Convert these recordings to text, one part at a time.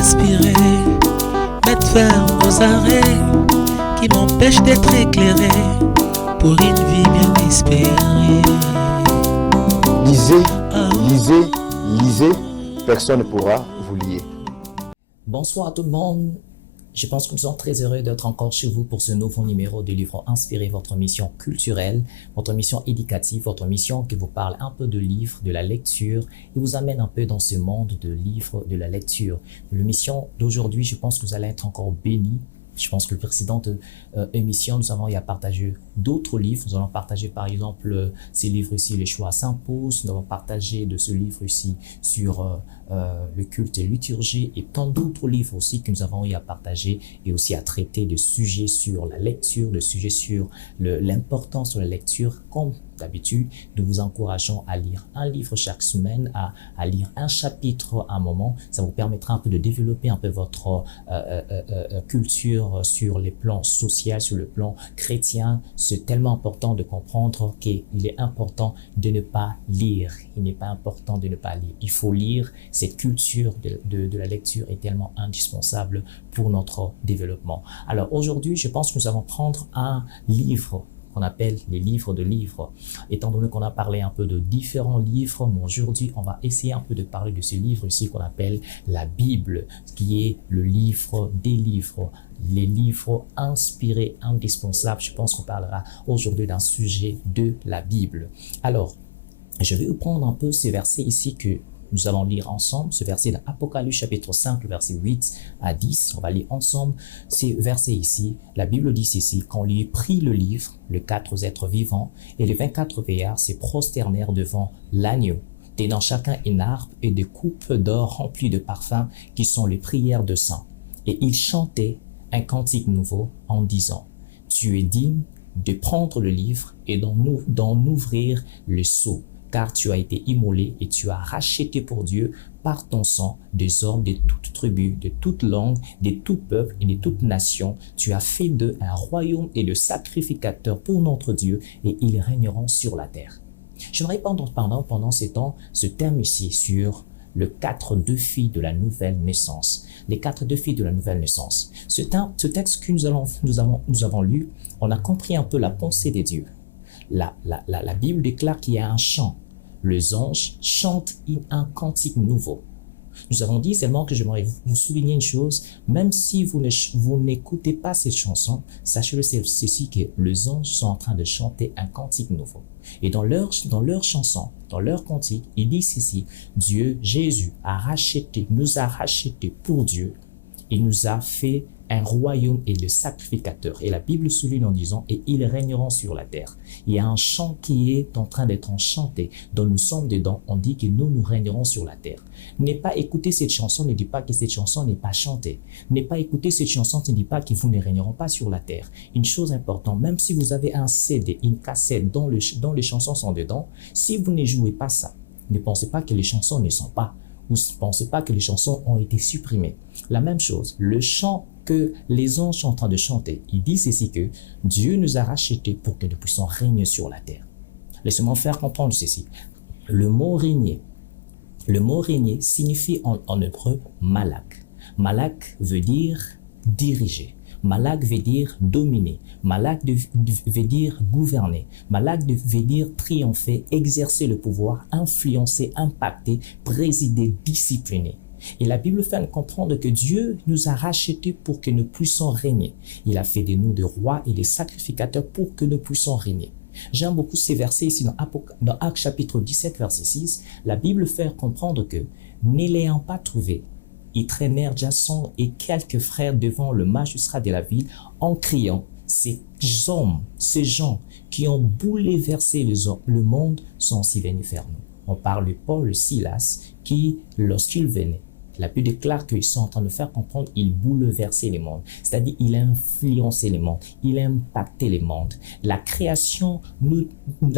inspiré, mettre fin aux arrêts qui m'empêchent d'être éclairé pour une vie bien espérée. Lisez, Ah, lisez, lisez, personne ne pourra vous lier. Bonsoir à tout le monde. Je pense que nous sommes très heureux d'être encore chez vous pour ce nouveau numéro de Livres Inspirés, votre mission culturelle, votre mission éducative, votre mission qui vous parle un peu de livres, de la lecture et vous amène un peu dans ce monde de livres, de la lecture. La mission d'aujourd'hui, je pense que vous allez être encore bénis. Je pense que la précédente émission, nous avons eu à partager d'autres livres. Nous allons partager par exemple ces livres ici, Les choix s'imposent. Nous allons partager de ce livre ici sur le culte et liturgie et tant d'autres livres aussi que nous avons eu à partager et aussi à traiter de sujets sur la lecture, de sujets sur l'importance de la lecture. Comme d'habitude, nous vous encourageons à lire un livre chaque semaine, à lire un chapitre à un moment. Ça vous permettra un peu de développer un peu votre culture sur les plans sociaux, sur le plan chrétien. C'est tellement important de comprendre qu'il est important de ne pas lire. Il n'est pas important de ne pas lire. Il faut lire. Cette culture de la lecture est tellement indispensable pour notre développement. Alors aujourd'hui, je pense que nous allons prendre un livre qu'on appelle les livres de livres. Étant donné qu'on a parlé un peu de différents livres, mais aujourd'hui, on va essayer un peu de parler de ce livre ici qu'on appelle la Bible, qui est le livre des livres, les livres inspirés, indispensables. Je pense qu'on parlera aujourd'hui d'un sujet de la Bible. Alors, je vais vous prendre un peu ces versets ici que nous allons lire ensemble, ce verset dans Apocalypse chapitre 5, verset 8 à 10. On va lire ensemble ces versets ici. La Bible dit ici, quand lui prit le livre, les 4 êtres vivants et les 24 vieillards se prosternèrent devant l'agneau, tenant chacun une harpe et des coupes d'or remplies de parfums qui sont les prières de saints. Et ils chantaient un cantique nouveau en disant, tu es digne de prendre le livre et d'en ouvrir le sceau, car tu as été immolé et tu as racheté pour Dieu par ton sang des hommes de toutes tribus, de toutes langues, de tout peuple et de toute nation. Tu as fait d'eux un royaume et de sacrificateurs pour notre Dieu et ils régneront sur la terre. J'aimerais pendant ces temps ce thème ici sur les 4 défis de la nouvelle naissance. Les 4 défis de la nouvelle naissance. Ce texte que nous avons lu, on a compris un peu la pensée des dieux. La Bible déclare qu'il y a un chant. Les anges chantent un cantique nouveau. Nous avons dit seulement que j'aimerais vous souligner une chose, même si vous n'écoutez pas cette chanson, sachez-le ceci que les anges sont en train de chanter un cantique nouveau. Et dans leur chanson, dans leur cantique, ils disent ceci, Dieu, Jésus nous a rachetés pour Dieu. Il nous a fait un royaume et le sacrificateur. Et la Bible souligne en disant, et ils régneront sur la terre. Il y a un chant qui est en train d'être chanté, dont nous sommes dedans. On dit que nous régnerons sur la terre. Ne pas écouter cette chanson ne dit pas que cette chanson n'est pas chantée. Ne pas écouter cette chanson ne dit pas que vous ne régnerez pas sur la terre. Une chose importante, même si vous avez un CD, une cassette dont les chansons sont dedans, si vous ne jouez pas ça, ne pensez pas que les chansons ne sont pas. Vous ne pensez pas que les chansons ont été supprimées. La même chose, le chant que les anges sont en train de chanter, ils disent ici que Dieu nous a rachetés pour que nous puissions régner sur la terre. Laissez-moi faire comprendre ceci. Le mot régner signifie en hébreu malak. Malak veut dire diriger. Malak veut dire dominer. Malak veut dire gouverner. Malak veut dire triompher, exercer le pouvoir, influencer, impacter, présider, discipliner. Et la Bible fait nous comprendre que Dieu nous a rachetés pour que nous puissions régner. Il a fait de nous des rois et des sacrificateurs pour que nous puissions régner. J'aime beaucoup ces versets ici dans Actes chapitre 17, verset 6. La Bible fait comprendre que, ne l'ayant pas trouvé, ils traînèrent Jason et quelques frères devant le magistrat de la ville en criant, ces gens qui ont bouleversé le monde sont aussi venus faire nous. On parle de Paul et Silas qui, lorsqu'ils venaient, la Bible déclare qu'ils sont en train de faire comprendre, ils bouleversaient les mondes. C'est-à-dire, ils influençaient les mondes, ils impactaient les mondes. La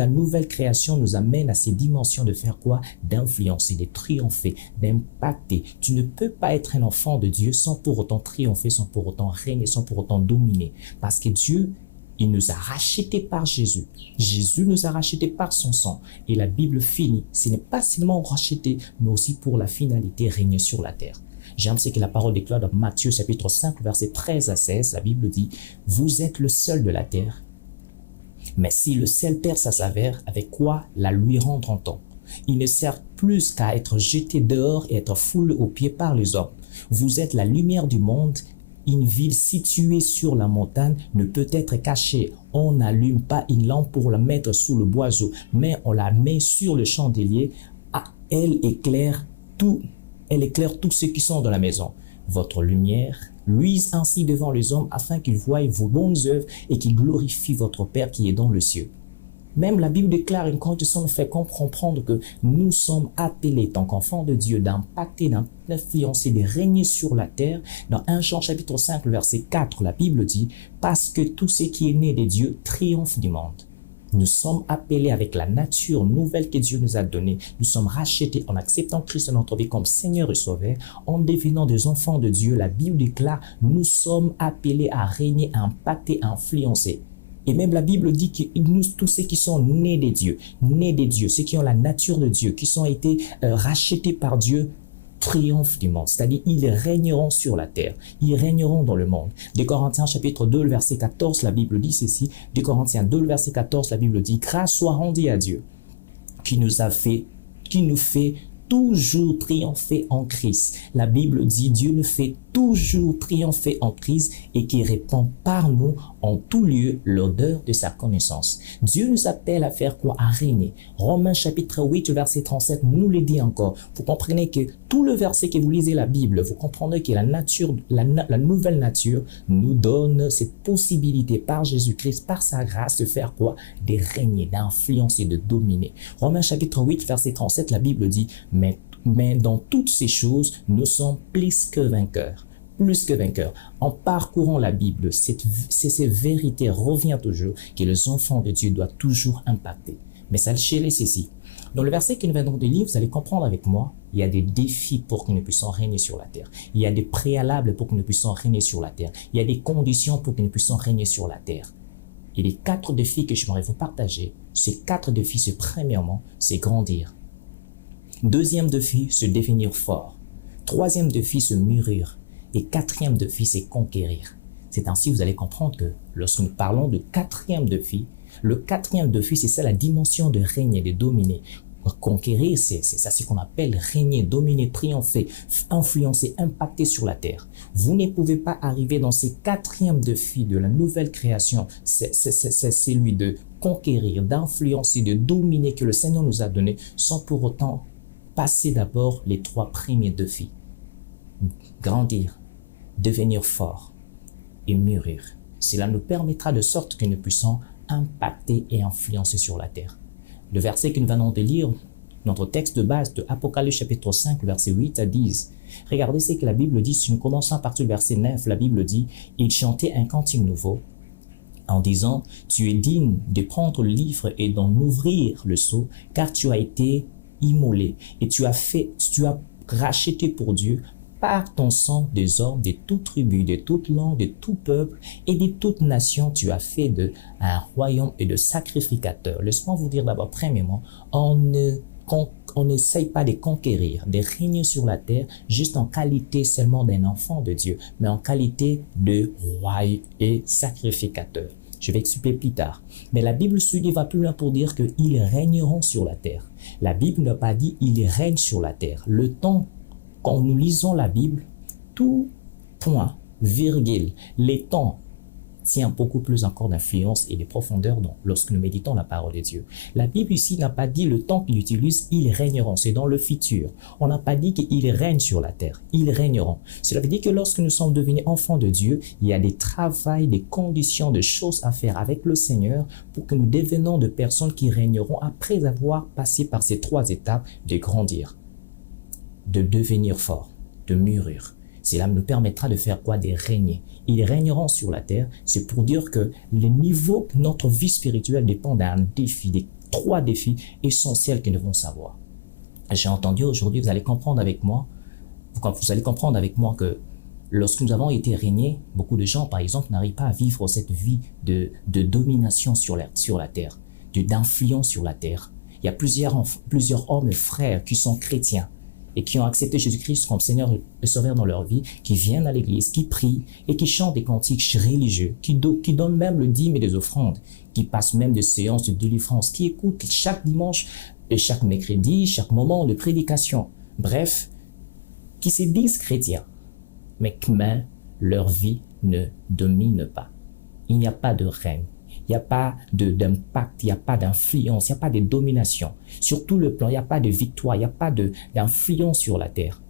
nouvelle création nous amène à ces dimensions de faire quoi? D'influencer, de triompher, d'impacter. Tu ne peux pas être un enfant de Dieu sans pour autant triompher, sans pour autant régner, sans pour autant dominer. Parce que Dieu, il nous a rachetés par Jésus. Jésus nous a rachetés par son sang. Et la Bible finit, ce n'est pas seulement racheter, mais aussi pour la finalité, régner sur la terre. J'aime ce que la parole déclare dans Matthieu chapitre 5, versets 13 à 16. La Bible dit, « Vous êtes le sel de la terre. Mais si le sel perd sa saveur, avec quoi la lui rendra-t-on? Il ne sert plus qu'à être jeté dehors et être foulé aux pieds par les hommes. Vous êtes la lumière du monde. Une ville située sur la montagne ne peut être cachée. On n'allume pas une lampe pour la mettre sous le boiseau, mais on la met sur le chandelier. Elle éclaire tous ceux qui sont dans la maison. Votre lumière luise ainsi devant les hommes afin qu'ils voient vos bonnes œuvres et qu'ils glorifient votre Père qui est dans le ciel. » Même la Bible déclare une condition nous fait comprendre que nous sommes appelés, tant qu'enfants de Dieu, d'impacter, d'influencer, de régner sur la terre. Dans 1 Jean chapitre 5, verset 4, la Bible dit « Parce que tout ce qui est né de Dieu triomphe du monde. » Nous sommes appelés avec la nature nouvelle que Dieu nous a donnée. Nous sommes rachetés en acceptant Christ dans notre vie comme Seigneur et Sauveur. En devenant des enfants de Dieu, la Bible déclare « Nous sommes appelés à régner, à impacter, à influencer. » Et même la Bible dit que nous, tous ceux qui sont nés de Dieu, ceux qui ont la nature de Dieu, qui ont été rachetés par Dieu, triomphent du monde. C'est-à-dire, ils régneront sur la terre. Ils régneront dans le monde. De Corinthiens chapitre 2, verset 14, la Bible dit ceci. De Corinthiens 2, verset 14, la Bible dit, « Grâce soit rendue à Dieu, qui nous fait toujours triompher en Christ. » La Bible dit, Dieu nous fait toujours triompher en Christ et qui répand par nous en tout lieu l'odeur de sa connaissance. Dieu nous appelle à faire quoi? À régner. Romains chapitre 8, verset 37 nous le dit encore. Vous comprenez que tout le verset que vous lisez la Bible, vous comprenez que la nouvelle nature nous donne cette possibilité par Jésus-Christ, par sa grâce, de faire quoi? De régner, d'influencer, de dominer. Romains chapitre 8, verset 37, la Bible dit, mais dans toutes ces choses, nous sommes plus que vainqueurs. Plus que vainqueurs. En parcourant la Bible, cette vérité revient toujours que les enfants de Dieu doivent toujours impacter. Mais sachez-le ceci. Dans le verset que nous venons de lire, vous allez comprendre avec moi, il y a des défis pour que nous puissions régner sur la terre. Il y a des préalables pour que nous puissions régner sur la terre. Il y a des conditions pour que nous puissions régner sur la terre. Et les 4 défis que j'aimerais vous partager, ces 4 défis, c'est premièrement, c'est grandir. Deuxième défi, se devenir fort. Troisième défi, se mûrir. Et quatrième défi, c'est conquérir. C'est ainsi que vous allez comprendre que lorsque nous parlons de quatrième défi, le quatrième défi, c'est ça la dimension de régner, de dominer. Conquérir, c'est ça ce qu'on appelle régner, dominer, triompher, influencer, impacter sur la terre. Vous ne pouvez pas arriver dans ces quatrième défis de la nouvelle création, c'est celui de conquérir, d'influencer, de dominer que le Seigneur nous a donné, sans pour autant passer d'abord les 3 premiers défis. Grandir, devenir fort et mûrir. Cela nous permettra de sorte que nous puissions impacter et influencer sur la terre. Le verset que nous venons de lire, notre texte de base de Apocalypse chapitre 5, verset 8 à 10. Regardez ce que la Bible dit. Si nous commençons à partir du verset 9, la Bible dit « Il chantait un cantique nouveau en disant « Tu es digne de prendre le livre et d'en ouvrir le sceau, car tu as été immolé et tu as racheté pour Dieu par ton sang des hommes de toute tribu, de toute langue, de tout peuple et de toute nation. Tu as fait un royaume et de sacrificateurs. » Laisse-moi vous dire d'abord, premièrement, on n'essaye pas de conquérir, de régner sur la terre juste en qualité seulement d'un enfant de Dieu, mais en qualité de roi et sacrificateur. Je vais expliquer plus tard. Mais la Bible va plus loin pour dire qu'ils régneront sur la terre. La Bible n'a pas dit ils règnent sur la terre. Le temps, quand nous lisons la Bible, tout point, virgule, les temps tient beaucoup plus encore d'influence et de profondeur lorsque nous méditons la parole de Dieu. La Bible ici n'a pas dit le temps qu'il utilise, ils régneront, c'est dans le futur. On n'a pas dit qu'ils règnent sur la terre, ils régneront. Cela veut dire que lorsque nous sommes devenus enfants de Dieu, il y a des travails, des conditions, des choses à faire avec le Seigneur pour que nous devenions de personnes qui régneront après avoir passé par ces 3 étapes de grandir, de devenir fort, de mûrir. Cela nous permettra de faire quoi? De régner. Ils régneront sur la terre. C'est pour dire que le niveau de notre vie spirituelle dépend d'un défi, des 3 défis essentiels que nous devons savoir. J'ai entendu aujourd'hui, vous allez comprendre avec moi que lorsque nous avons été régnés, beaucoup de gens, par exemple, n'arrivent pas à vivre cette vie de domination sur la terre, d'influence sur la terre. Il y a plusieurs hommes et frères qui sont chrétiens, et qui ont accepté Jésus-Christ comme Seigneur et Sauveur dans leur vie, qui viennent à l'église, qui prient et qui chantent des cantiques religieux, qui donnent même le dîme et des offrandes, qui passent même des séances de délivrance, qui écoutent chaque dimanche et chaque mercredi, chaque moment de prédication. Bref, qui se disent chrétiens, mais leur vie ne domine pas. Il n'y a pas de règne. Il n'y a pas d'impact, il n'y a pas d'influence, il n'y a pas de domination. Sur tout le plan, il n'y a pas de victoire, il n'y a pas d'influence sur la terre.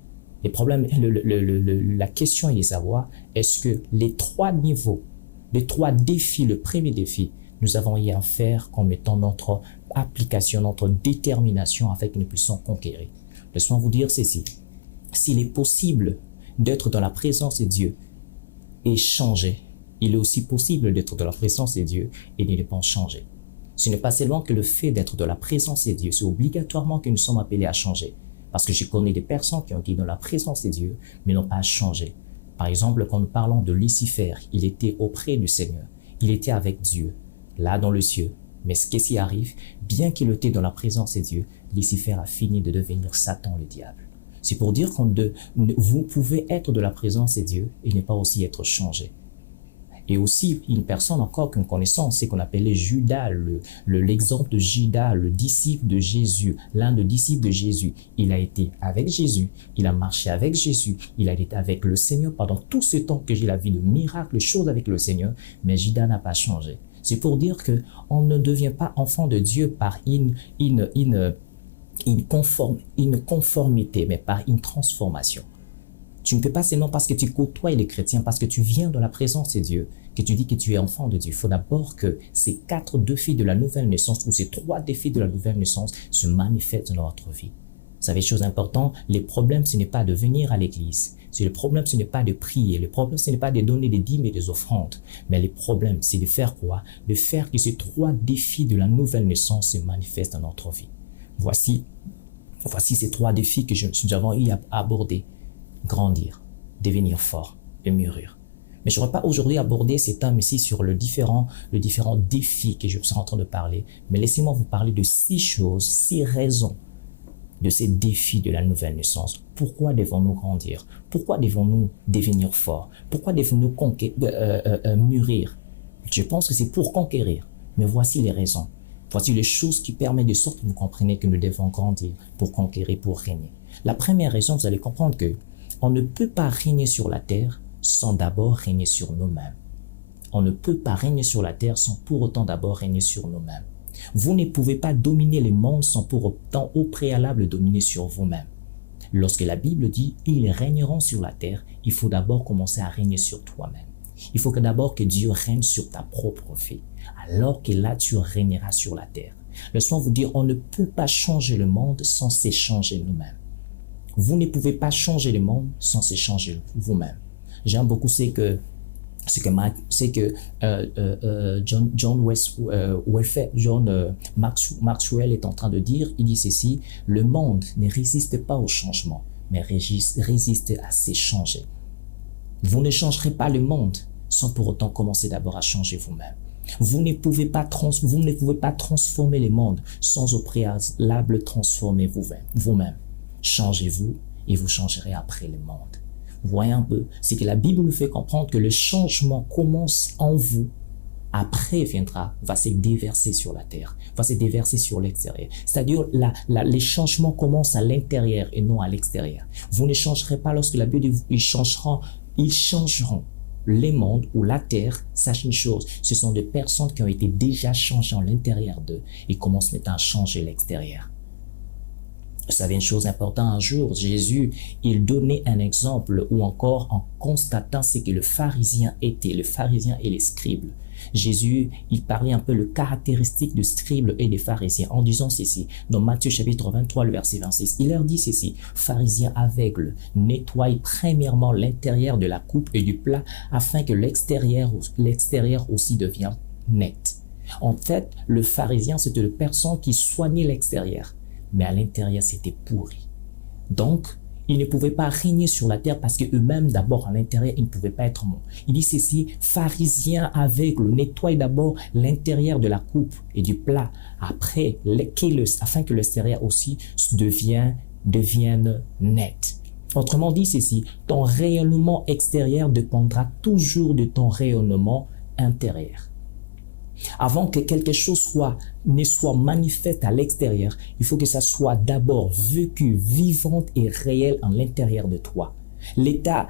Les problèmes, la question est de savoir, est-ce que les trois niveaux, les trois défis, le premier défi, nous avons y à faire comme étant notre application, notre détermination afin que nous puissions conquérir. Laissez-moi vous dire ceci. S'il est possible d'être dans la présence de Dieu et changer, il est aussi possible d'être dans la présence de Dieu et de ne pas changer. Ce n'est pas seulement que le fait d'être dans la présence de Dieu, c'est obligatoirement que nous sommes appelés à changer. Parce que je connais des personnes qui ont été dans la présence de Dieu, mais n'ont pas changé. Par exemple, quand nous parlons de Lucifer, il était auprès du Seigneur. Il était avec Dieu, là dans le ciel. Mais ce qui arrive, bien qu'il était dans la présence de Dieu, Lucifer a fini de devenir Satan le diable. C'est pour dire que vous pouvez être de la présence de Dieu et ne pas aussi être changé. Et aussi, une personne encore qu'une connaissance, c'est qu'on appelait Judas, l'exemple de Judas, le disciple de Jésus, l'un des disciples de Jésus. Il a été avec Jésus, il a marché avec Jésus, il a été avec le Seigneur pendant tout ce temps que j'ai la vie de miracles, de choses avec le Seigneur, mais Judas n'a pas changé. C'est pour dire que on ne devient pas enfant de Dieu par une conformité, mais par une transformation. Tu ne peux pas seulement parce que tu côtoies les chrétiens, parce que tu viens de la présence de Dieu, que tu dis que tu es enfant de Dieu. Il faut d'abord que ces 4 défis de la nouvelle naissance ou ces 3 défis de la nouvelle naissance se manifestent dans notre vie. Vous savez, chose importante, les problèmes, ce n'est pas de venir à l'église. Le problème, ce n'est pas de prier. Le problème, ce n'est pas de donner des dîmes et des offrandes. Mais le problème, c'est de faire quoi? De faire que ces 3 défis de la nouvelle naissance se manifestent dans notre vie. Voici ces 3 défis que nous avons eu à aborder. Grandir, devenir fort et mûrir. Mais je ne vais pas aujourd'hui aborder ces thèmes ici sur le différents défis que je suis en train de parler, mais laissez-moi vous parler de 6 choses, 6 raisons de ces défis de la nouvelle naissance. Pourquoi devons-nous grandir? Pourquoi devons-nous devenir forts? Pourquoi devons-nous mûrir? Je pense que c'est pour conquérir, mais voici les raisons. Voici les choses qui permettent de sorte que vous comprenez que nous devons grandir pour conquérir, pour régner. La première raison, vous allez comprendre que on ne peut pas régner sur la terre sans d'abord régner sur nous-mêmes. On ne peut pas régner sur la terre sans pour autant d'abord régner sur nous-mêmes. Vous ne pouvez pas dominer le monde sans pour autant au préalable dominer sur vous-même. Lorsque la Bible dit « ils régneront sur la terre », il faut d'abord commencer à régner sur toi-même. Il faut que d'abord que Dieu règne sur ta propre vie, alors que là tu régneras sur la terre. Laisse-moi vous dire, on ne peut pas changer le monde sans s'échanger nous-mêmes. Vous ne pouvez pas changer le monde sans s'échanger vous-même. J'aime beaucoup John Maxwell est en train de dire. Il dit ceci: le monde ne résiste pas au changement, mais résiste à s'échanger. Vous ne changerez pas le monde sans pour autant commencer d'abord à changer vous-même. Vous ne pouvez pas transformer le monde sans au préalable transformer vous-même. Changez-vous et vous changerez après le monde. Voyez un peu, c'est que la Bible nous fait comprendre que le changement commence en vous, après va se déverser sur la terre, va se déverser sur l'extérieur. C'est-à-dire, les changements commencent à l'intérieur et non à l'extérieur. Vous ne changerez pas lorsque la Bible dit ils changeront. Les mondes ou la terre, sachez une chose, ce sont des personnes qui ont été déjà changées à l'intérieur d'eux et commencent maintenant à changer l'extérieur. Vous savez une chose importante, un jour, Jésus, il donnait un exemple ou encore en constatant ce que le pharisien était, le pharisien et les scribes. Jésus, il parlait un peu le caractéristique du scribe et des pharisiens en disant ceci, dans Matthieu chapitre 23, le verset 26. Il leur dit ceci: pharisiens aveugles, nettoyez premièrement l'intérieur de la coupe et du plat afin que l'extérieur aussi devienne net. En fait, le pharisien, c'était la personne qui soignait l'extérieur, mais à l'intérieur, c'était pourri. Donc, ils ne pouvaient pas régner sur la terre parce qu'eux-mêmes, d'abord, à l'intérieur, ils ne pouvaient pas être bons. Il dit ceci: pharisiens aveugles, nettoyez d'abord l'intérieur de la coupe et du plat, afin que l'extérieur aussi devienne devienne nette. Autrement dit ceci, ton rayonnement extérieur dépendra toujours de ton rayonnement intérieur. Avant que quelque chose ne soit manifeste à l'extérieur, il faut que ça soit d'abord vécu, vivante et réel en l'intérieur de toi. L'état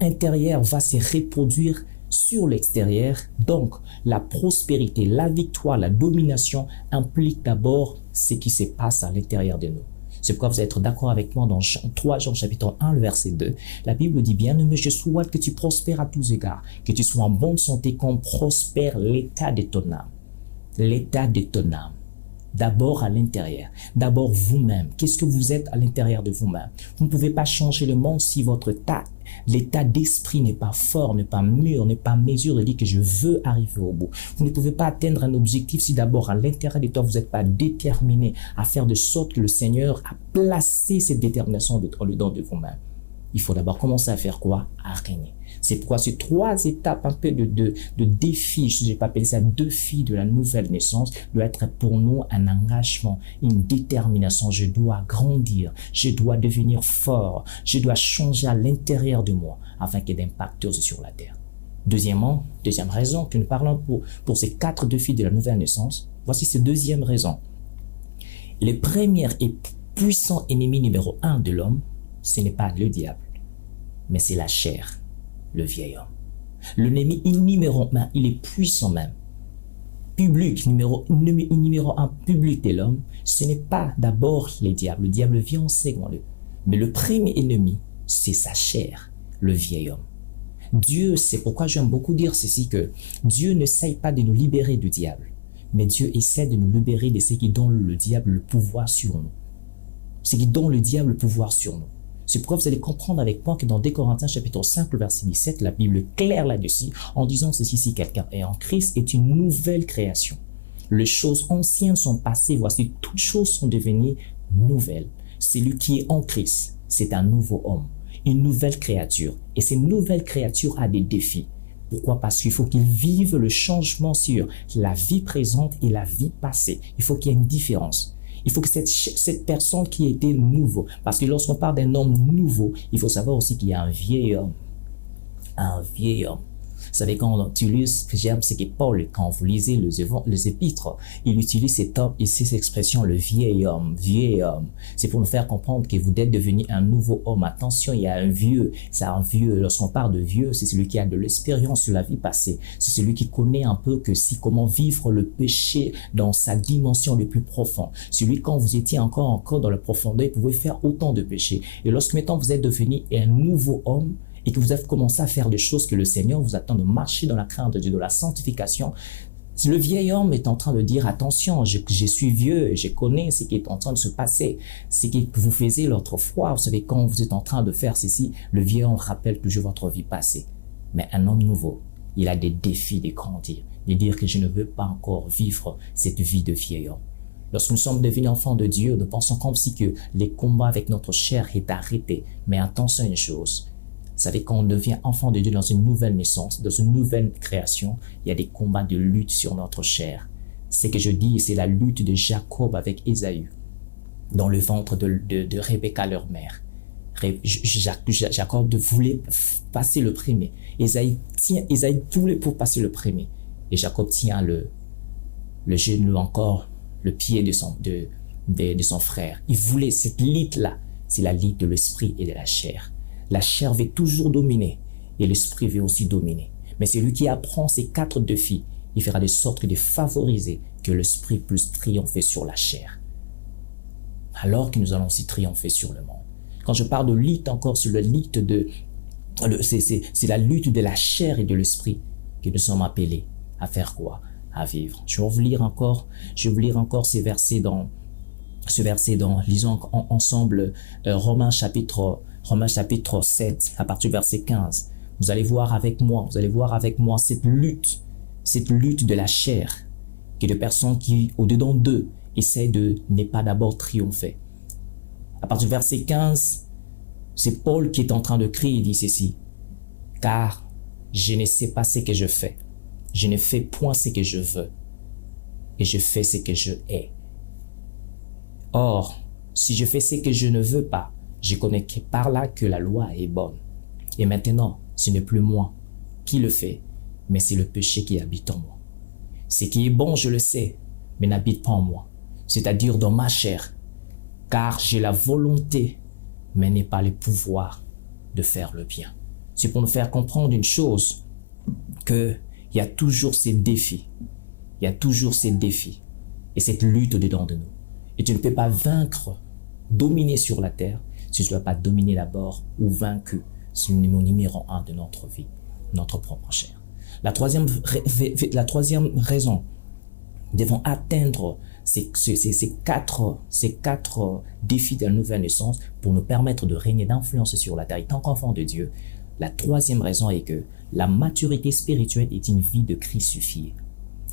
intérieur va se reproduire sur l'extérieur. Donc, la prospérité, la victoire, la domination impliquent d'abord ce qui se passe à l'intérieur de nous. C'est pourquoi vous allez être d'accord avec moi dans 3 Jean chapitre 1, le verset 2. La Bible dit bien, mais je souhaite que tu prospères à tous égards, que tu sois en bonne santé, qu'on prospère l'état de ton âme. L'état de ton âme. D'abord à l'intérieur. D'abord vous-même. Qu'est-ce que vous êtes à l'intérieur de vous-même? Vous ne pouvez pas changer le monde si votre l'état d'esprit n'est pas fort, n'est pas mûr, n'est pas mesure de dire que je veux arriver au bout. Vous ne pouvez pas atteindre un objectif si d'abord à l'intérieur de toi, vous n'êtes pas déterminé à faire de sorte que le Seigneur a placé cette détermination dedans de vous-même. Il faut d'abord commencer à faire quoi? À régner. C'est pourquoi ces 3 étapes un peu de défis, je vais pas appeler ça défi de la nouvelle naissance, doit être pour nous un engagement, une détermination. Je dois grandir, je dois devenir fort, je dois changer à l'intérieur de moi afin qu'il y ait d'impact sur la terre. Deuxième raison que nous parlons pour ces 4 défis de la nouvelle naissance, voici cette deuxième raison. Le premier et puissant ennemi numéro 1 de l'homme, ce n'est pas le diable, mais c'est la chair, le vieil homme. L'ennemi numéro 1, il est puissant même. Numéro 1 public de l'homme, ce n'est pas d'abord le diable vient en second lieu. Mais le premier ennemi, c'est sa chair, le vieil homme. Dieu, c'est pourquoi j'aime beaucoup dire ceci, que Dieu n'essaye pas de nous libérer du diable, mais Dieu essaie de nous libérer de ce qui donne le diable le pouvoir sur nous. Ce qui donne le diable le pouvoir sur nous. C'est pourquoi vous allez comprendre avec moi que dans 2 Corinthiens chapitre 5, le verset 17, la Bible est claire là-dessus en disant ceci: si quelqu'un est en Christ, est une nouvelle création. Les choses anciennes sont passées, voici toutes choses sont devenues nouvelles. Celui qui est en Christ, c'est un nouveau homme, une nouvelle créature. Et cette nouvelle créature a des défis. Pourquoi? Parce qu'il faut qu'il vive le changement sur la vie présente et la vie passée. Il faut qu'il y ait une différence. Il faut que cette personne qui était nouveau, parce que lorsqu'on parle d'un homme nouveau, il faut savoir aussi qu'il y a un vieil homme. Un vieil homme. Vous savez, quand on utilise, ce que j'aime, c'est que Paul, quand vous lisez les épîtres, il utilise cette expression, le vieil homme, vieil homme. C'est pour nous faire comprendre que vous êtes devenu un nouveau homme. Attention, il y a un vieux. C'est un vieux. Lorsqu'on parle de vieux, c'est celui qui a de l'expérience sur la vie passée. C'est celui qui connaît un peu comment vivre le péché dans sa dimension le plus profonde. Celui, quand vous étiez encore dans la profondeur, vous pouvez faire autant de péchés. Et lorsque maintenant vous êtes devenu un nouveau homme, et que vous avez commencé à faire des choses que le Seigneur vous attend, de marcher dans la crainte de Dieu, de la sanctification, le vieil homme est en train de dire, attention, je suis vieux, je connais ce qui est en train de se passer, ce que vous faisiez l'autre fois. Vous savez, quand vous êtes en train de faire ceci, le vieil homme rappelle toujours votre vie passée. Mais un homme nouveau, il a des défis de grandir, de dire que je ne veux pas encore vivre cette vie de vieil homme. Lorsque nous sommes devenus enfants de Dieu, nous pensons comme si que les combats avec notre chair est arrêté. Mais attention à une chose, vous savez, quand on devient enfant de Dieu dans une nouvelle naissance, dans une nouvelle création, il y a des combats de lutte sur notre chair. Ce que je dis, c'est la lutte de Jacob avec Ésaü, dans le ventre de Rebecca, leur mère. Jacob voulait passer le premier. Ésaü voulait pour passer le premier. Et Jacob tient le genou encore, le pied de son frère. Il voulait cette lutte-là. C'est la lutte de l'esprit et de la chair. La chair veut toujours dominer et l'esprit veut aussi dominer. Mais celui qui apprend ces 4 défis, il fera de sorte de favoriser que l'esprit puisse triompher sur la chair. Alors que nous allons aussi triompher sur le monde. Quand je parle de lutte encore, c'est la lutte c'est la lutte de la chair et de l'esprit que nous sommes appelés à faire quoi? À vivre. Je vais vous lire encore ces versets lisons ensemble Romains chapitre 7, à partir du verset 15. Vous allez voir avec moi cette lutte de la chair, que de personnes qui, au-dedans d'eux, essaient de ne pas d'abord triompher. À partir du verset 15, c'est Paul qui est en train de crier, il dit ceci: car je ne sais pas ce que je fais. Je ne fais point ce que je veux, et je fais ce que je hais. Or, Si je fais ce que je ne veux pas, je connais par là que la loi est bonne. Et maintenant, ce n'est plus moi qui le fais, mais c'est le péché qui habite en moi. Ce qui est bon, je le sais, mais n'habite pas en moi, c'est-à-dire dans ma chair, car j'ai la volonté, mais n'ai pas le pouvoir de faire le bien. C'est pour nous faire comprendre une chose, qu'il y a toujours ces défis, il y a toujours ces défis et cette lutte dedans de nous. Et tu ne peux pas vaincre, dominer sur la terre, si tu ne vas pas dominer d'abord ou vaincu. C'est le numéro 1 de notre vie, notre propre chair. La troisième raison, nous devons atteindre ces quatre défis de la nouvelle naissance pour nous permettre de régner d'influence sur la terre en tant qu'enfant de Dieu. La troisième raison est que la maturité spirituelle est une vie de crucifié.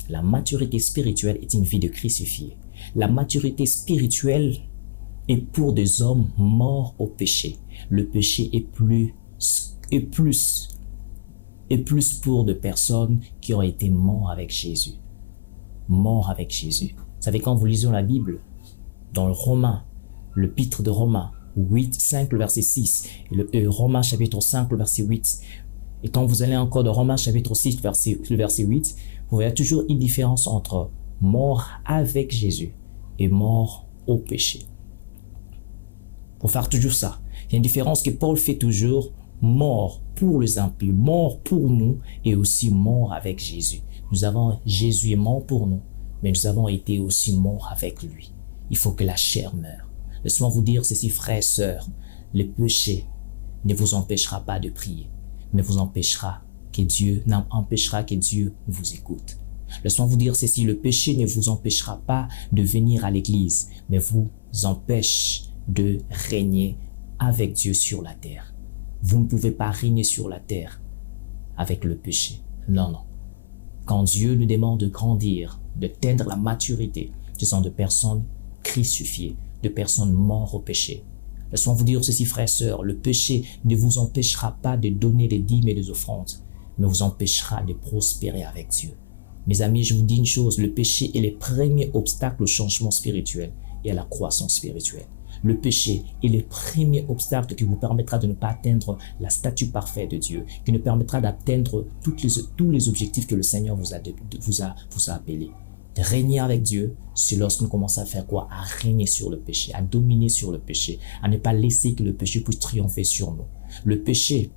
La maturité spirituelle est une vie de crucifié. La maturité spirituelle est pour des hommes morts au péché. Le péché est plus pour des personnes qui ont été morts avec Jésus. Morts avec Jésus. Vous savez, quand vous lisez la Bible, dans le Romains, l'épître de Romains, 5, le verset 6, et Romains chapitre 5, le verset 8, et quand vous allez encore dans Romains chapitre 6, le verset 8, vous verrez toujours une différence entre mort avec Jésus et mort au péché. Pour faire toujours ça, il y a une différence que Paul fait toujours, mort pour les impies, mort pour nous et aussi mort avec Jésus. Jésus est mort pour nous, mais nous avons été aussi morts avec lui. Il faut que la chair meure. Laissez-moi vous dire ceci, frères et sœurs, le péché ne vous empêchera pas de prier, mais vous n'empêchera que Dieu vous écoute. Laissez-moi vous dire ceci, le péché ne vous empêchera pas de venir à l'église, mais vous empêche de régner avec Dieu sur la terre. Vous ne pouvez pas régner sur la terre avec le péché. Non, non. Quand Dieu nous demande de grandir, de tendre la maturité, ce sont de personnes crucifiées, de personnes mortes au péché. Laissez-moi vous dire ceci, frères et sœurs, le péché ne vous empêchera pas de donner des dîmes et des offrandes, mais vous empêchera de prospérer avec Dieu. Mes amis, je vous dis une chose, le péché est le premier obstacle au changement spirituel et à la croissance spirituelle. Le péché est le premier obstacle qui vous permettra de ne pas atteindre la statue parfaite de Dieu, qui nous permettra d'atteindre tous les objectifs que le Seigneur vous a appelés. De régner avec Dieu, c'est lorsqu'on commence à faire quoi? À régner sur le péché, à dominer sur le péché, à ne pas laisser que le péché puisse triompher sur nous. Le péché,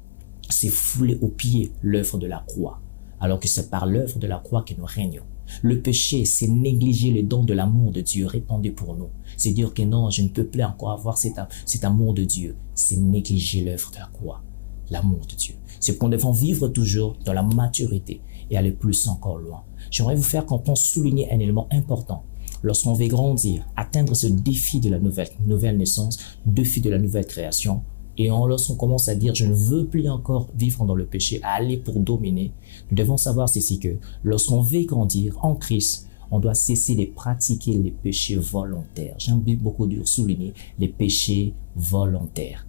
c'est fouler aux pieds l'œuvre de la croix, alors que c'est par l'œuvre de la croix que nous régnons. Le péché, c'est négliger le don de l'amour de Dieu répandu pour nous. C'est dire que non, je ne peux plus encore avoir cet amour de Dieu. C'est négliger l'œuvre de la croix, l'amour de Dieu. C'est qu'on devons vivre toujours dans la maturité et aller plus encore loin. J'aimerais vous faire comprendre, souligner un élément important. Lorsqu'on veut grandir, atteindre ce défi de la nouvelle naissance, défi de la nouvelle création, et lorsqu'on commence à dire « je ne veux plus encore vivre dans le péché, à aller pour dominer », nous devons savoir ceci que lorsqu'on veut grandir en Christ, on doit cesser de pratiquer les péchés volontaires. J'aime beaucoup de souligner les péchés volontaires.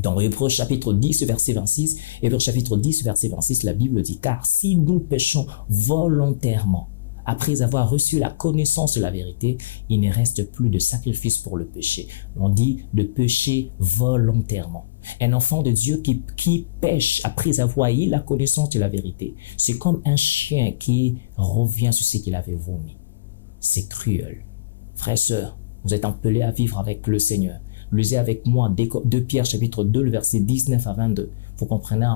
Dans Hébreux chapitre 10, verset 26, Hébreux chapitre 10, verset 26, la Bible dit « car si nous péchons volontairement, après avoir reçu la connaissance de la vérité, il ne reste plus de sacrifice pour le péché. » On dit de pécher volontairement. Un enfant de Dieu qui pêche après avoir eu la connaissance de la vérité, c'est comme un chien qui revient sur ce qu'il avait vomi. C'est cruel. Frères et sœurs, vous êtes appelés à vivre avec le Seigneur. Lisez avec moi 2 Pierre chapitre 2, le verset 19 à 22. Vous comprendrez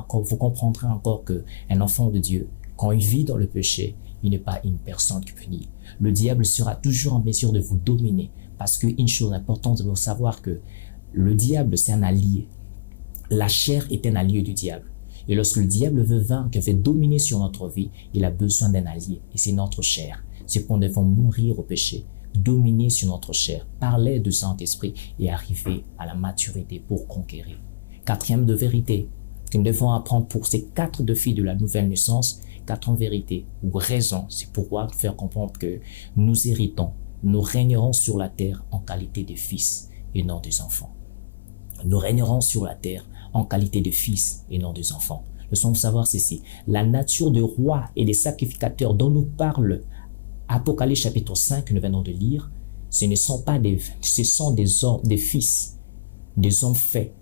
encore qu'un enfant de Dieu, quand il vit dans le péché, il n'est pas une personne qui punit. Le diable sera toujours en mesure de vous dominer parce qu'une chose importante, vous savoir que le diable, c'est un allié. La chair est un allié du diable. Et lorsque le diable veut vaincre, veut dominer sur notre vie, il a besoin d'un allié. Et c'est notre chair. C'est qu'on devons mourir au péché, dominer sur notre chair, parler du Saint-Esprit et arriver à la maturité pour conquérir. Quatrième de vérité que nous devons apprendre pour ces 4 défis de la nouvelle naissance, 4 vérités ou raisons, c'est pourquoi faire comprendre que nous héritons, nous régnerons sur la terre en qualité de fils et non des enfants. Nous régnerons sur la terre en qualité de fils et non des enfants. Laissons-nous savoir ceci. La nature de roi et des sacrificateurs dont nous parle Apocalypse chapitre 5 que nous venons de lire, Ce sont des hommes, des fils, des hommes faits,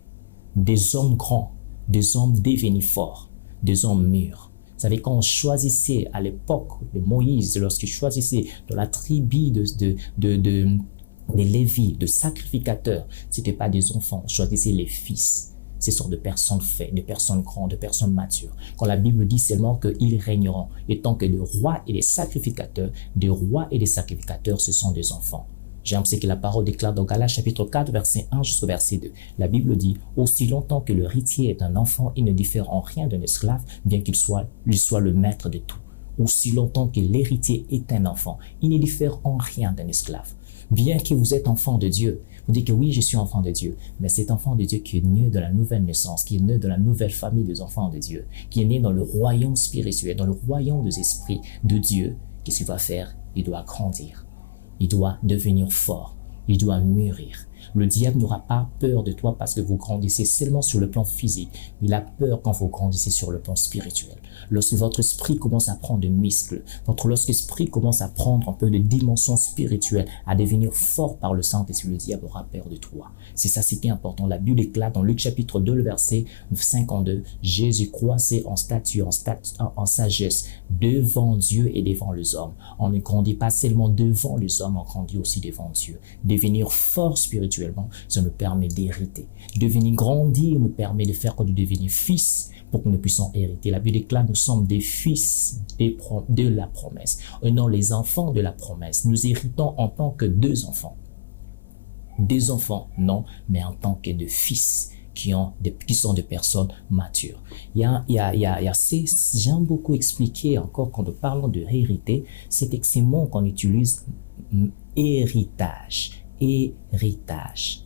des hommes grands, des hommes devenus forts, des hommes mûrs. Vous savez, quand on choisissait à l'époque de Moïse, lorsqu'il choisissait dans la tribu des Lévites, de sacrificateurs, ce n'étaient pas des enfants, on choisissait les fils. Ce sont des personnes faites, des personnes grandes, des personnes matures. Quand la Bible dit seulement qu'ils régneront, et tant que des rois et des sacrificateurs, ce sont des enfants. J'aime ce que la parole déclare dans Galates chapitre 4, verset 1 jusqu'au verset 2. La Bible dit, « Aussi longtemps que l'héritier est un enfant, il ne diffère en rien d'un esclave, bien qu'il soit le maître de tout. Aussi longtemps que l'héritier est un enfant, il ne diffère en rien d'un esclave. Bien que vous êtes enfant de Dieu, vous dites que oui, je suis enfant de Dieu, mais cet enfant de Dieu qui est né de la nouvelle naissance, qui est né de la nouvelle famille des enfants de Dieu, qui est né dans le royaume spirituel, dans le royaume des esprits de Dieu, qu'est-ce qu'il va faire? Il doit grandir. Il doit devenir fort. Il doit mûrir. Le diable n'aura pas peur de toi parce que vous grandissez seulement sur le plan physique. Il a peur quand vous grandissez sur le plan spirituel. Lorsque votre esprit commence à prendre de muscles, lorsque l'esprit commence à prendre un peu de dimension spirituelle, à devenir fort par le Saint-Esprit, le diable aura peur de toi. C'est ça, ce qui est important. La Bible déclare dans Luc chapitre 2, le verset 52, Jésus croissait en stature, en sagesse, devant Dieu et devant les hommes. On ne grandit pas seulement devant les hommes, on grandit aussi devant Dieu. Devenir fort spirituellement, ça nous permet d'hériter. Devenir grandir nous permet de faire comme de devenir fils pour que nous puissions hériter. La Bible déclare, nous sommes des fils de la promesse. Non, les enfants de la promesse. Nous héritons en tant que deux enfants. Des enfants, non, mais en tant que de fils qui sont des personnes matures. J'aime beaucoup expliquer encore quand nous parlons de hériter, c'est que ces mots qu'on utilise, héritage. Héritage,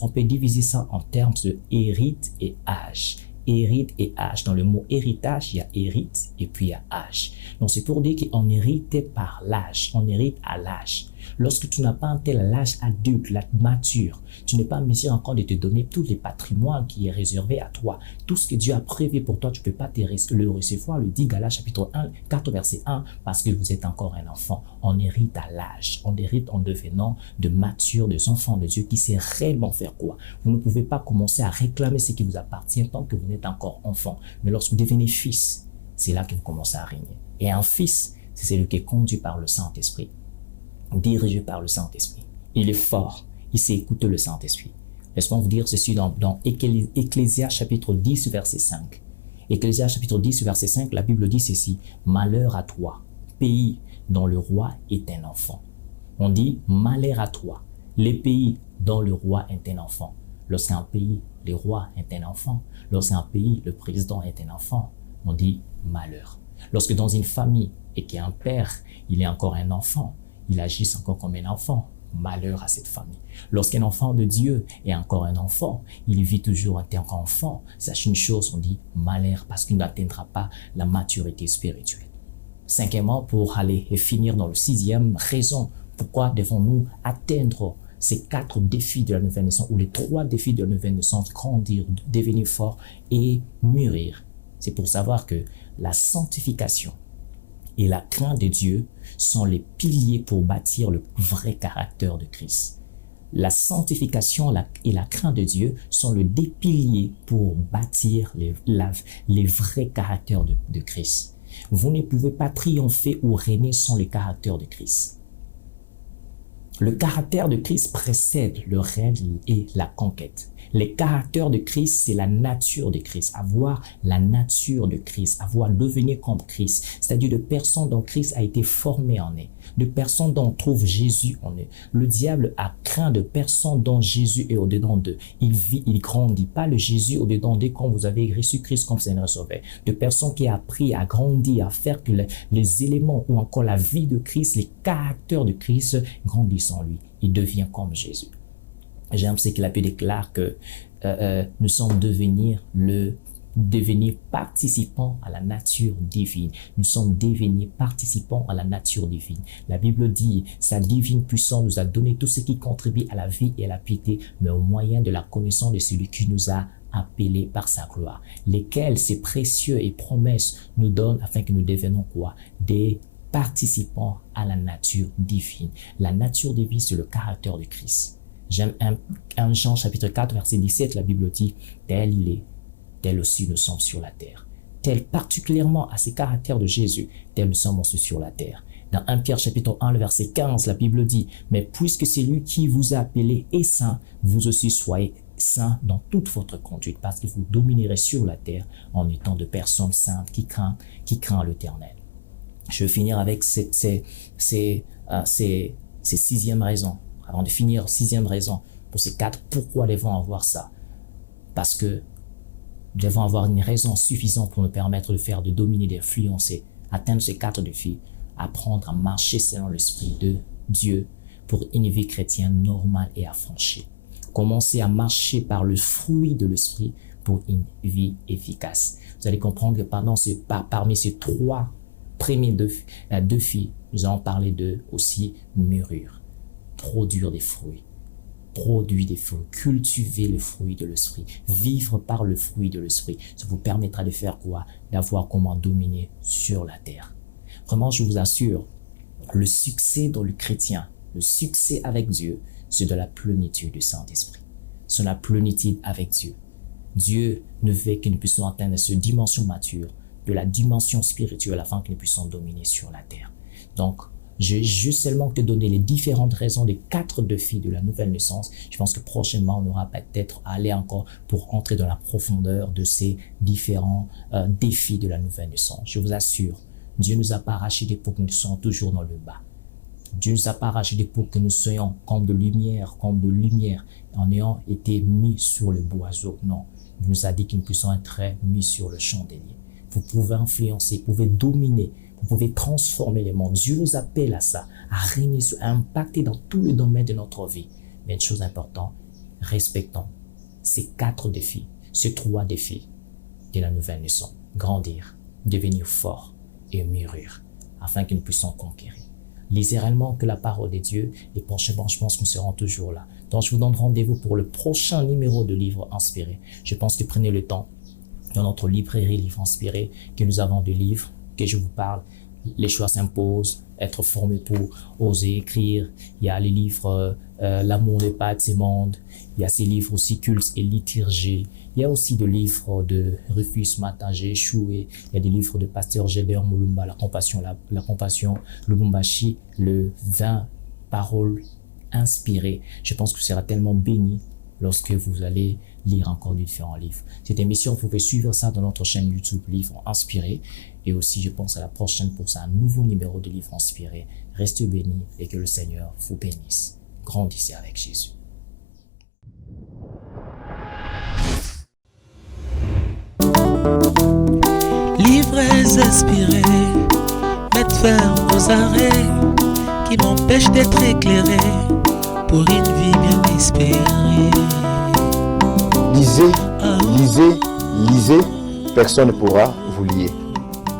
on peut diviser ça en termes de hérite et âge. Hérite et âge. Dans le mot héritage, il y a hérite et puis il y a âge. Donc c'est pour dire qu'on hérite par l'âge. On hérite à l'âge. Lorsque tu n'as pas un tel âge adulte, mature, tu n'es pas en mesure encore de te donner tout le patrimoine qui est réservé à toi. Tout ce que Dieu a prévu pour toi, tu ne peux pas le recevoir, le dit Galates chapitre 4 verset 1, parce que vous êtes encore un enfant. On hérite à l'âge. On hérite en devenant de matures, des enfants de Dieu qui sait réellement faire quoi. Vous ne pouvez pas commencer à réclamer ce qui vous appartient tant que vous n'êtes encore enfant. Mais lorsque vous devenez fils, c'est là que vous commencez à régner. Et un fils, c'est celui qui est conduit par le Saint-Esprit, dirigé par le Saint-Esprit. Il est fort, il sait écouter le Saint-Esprit. Laisse-moi vous dire ceci dans Ecclésias chapitre 10 verset 5. Ecclésias chapitre 10 verset 5, la Bible dit ceci, « Malheur à toi, pays dont le roi est un enfant. » On dit « Malheur à toi, les pays dont le roi est un enfant. » Lorsqu'un pays, le roi est un enfant. Lorsqu'un pays, le président est un enfant, on dit « malheur ». Lorsque dans une famille et qu'il y a un père, il est encore un enfant, il agit encore comme un enfant. Malheur à cette famille. Lorsqu'un enfant de Dieu est encore un enfant, il vit toujours en tant qu'enfant. Sache une chose, on dit malheur parce qu'il n'atteindra pas la maturité spirituelle. Cinquièmement, pour aller et finir dans le sixième raison, pourquoi devons-nous atteindre ces 4 défis de la nouvelle naissance ou les 3 défis de la nouvelle naissance, grandir, devenir fort et mûrir. C'est pour savoir que la sanctification et la crainte de Dieu sont les piliers pour bâtir le vrai caractère de Christ. La sanctification et la crainte de Dieu sont les 2 piliers pour bâtir les vrais caractères de Christ. Vous ne pouvez pas triompher ou régner sans le caractère de Christ. Le caractère de Christ précède le règne et la conquête. Le caractère de Christ, c'est la nature de Christ. Avoir la nature de Christ, devenir comme Christ. C'est-à-dire de personnes dont Christ a été formé en eux. De personnes dont on trouve Jésus en eux. Le diable a craint de personnes dont Jésus est au-dedans d'eux. Il grandit pas le Jésus au-dedans d'eux quand vous avez reçu Christ comme Seigneur et Sauveur. De personnes qui ont appris à grandir, à faire que les éléments ou encore la vie de Christ, les caractères de Christ grandissent en lui. Il devient comme Jésus. J'aime ce qu'il a pu déclarer que nous sommes devenir participants à la nature divine. Nous sommes devenus participants à la nature divine. La Bible dit, sa divine puissance nous a donné tout ce qui contribue à la vie et à la piété, mais au moyen de la connaissance de celui qui nous a appelés par sa gloire, lesquels ces précieux et promesses nous donnent afin que nous devenions quoi? Des participant à la nature divine. La nature divine, c'est le caractère de Christ. J'aime 1 Jean chapitre 4, verset 17, la Bible dit, tel il est, tel aussi nous sommes sur la terre. Tel particulièrement à ces caractères de Jésus, tel nous sommes aussi sur la terre. Dans 1 Pierre chapitre 1, le verset 15, la Bible dit, mais puisque c'est lui qui vous a appelé est saint, vous aussi soyez saints dans toute votre conduite, parce que vous dominerez sur la terre en étant de personnes saintes qui craignent l'Éternel. Je vais finir avec ces sixièmes raisons. Avant de finir, sixième raison pour ces quatre, pourquoi nous devons avoir ça? Parce que nous devons avoir une raison suffisante pour nous permettre de dominer, d'influencer, atteindre ces quatre défis, apprendre à marcher selon l'Esprit de Dieu pour une vie chrétienne normale et affranchie. Commencer à marcher par le fruit de l'Esprit pour une vie efficace. Vous allez comprendre que parmi ces trois premiers défis, nous allons parler de aussi mûrir, produire des fruits. Produire des fruits, cultiver le fruit de l'Esprit, vivre par le fruit de l'Esprit. Ça vous permettra de faire quoi? D'avoir comment dominer sur la terre. Vraiment, je vous assure, le succès dans le chrétien, le succès avec Dieu, c'est de la plénitude du Saint-Esprit. C'est la plénitude avec Dieu. Dieu ne veut que nous puissions atteindre cette dimension mature, de la dimension spirituelle, afin que nous puissions dominer sur la terre. Donc, je vais juste seulement te donner les différentes raisons des quatre défis de la nouvelle naissance. Je pense que prochainement, on aura peut-être à aller encore pour entrer dans la profondeur de ces différents défis de la nouvelle naissance. Je vous assure, Dieu nous a pas arraché des pour que nous soyons toujours dans le bas. Dieu nous a pas arraché des pour que nous soyons comme de lumière, en ayant été mis sur le boiseau. Non, il nous a dit que nous puissions être mis sur le chandelier. Vous pouvez influencer, vous pouvez dominer, vous pouvez transformer les mondes. Dieu nous appelle à ça, à régner, à impacter dans tous les domaines de notre vie. Mais une chose importante, respectons ces quatre défis, ces trois défis de la nouvelle naissance. Grandir, devenir fort et mûrir, afin que nous puissions conquérir. Lisez réellement que la parole de Dieu, et prochainement, je pense que nous serons toujours là. Donc, je vous donne rendez-vous pour le prochain numéro de Livres Inspirés. Je pense que prenez le temps, dans notre librairie Livres Inspirés, que nous avons des livres, que je vous parle. Les choix s'imposent, être formé pour oser écrire. Il y a les livres L'amour n'est pas de ces mondes. Il y a ces livres aussi Culte et liturgie. Il y a aussi des livres de Rufus Matin, j'ai échoué. Il y a des livres de Pasteur Gédéon Moulumba, la compassion, Lubumbashi, le 20 paroles inspirées. Je pense que ce sera tellement béni lorsque vous allez lire encore différents livres. Cette émission, vous pouvez suivre ça dans notre chaîne YouTube Livres Inspirés. Et aussi, je pense à la prochaine pour un nouveau numéro de Livres Inspirés. Restez bénis et que le Seigneur vous bénisse. Grandissez avec Jésus. Livres inspirés mettent fin aux arrêts qui m'empêchent d'être éclairé pour une vie bien espérée. Lisez, lisez, lisez, personne ne pourra vous lier.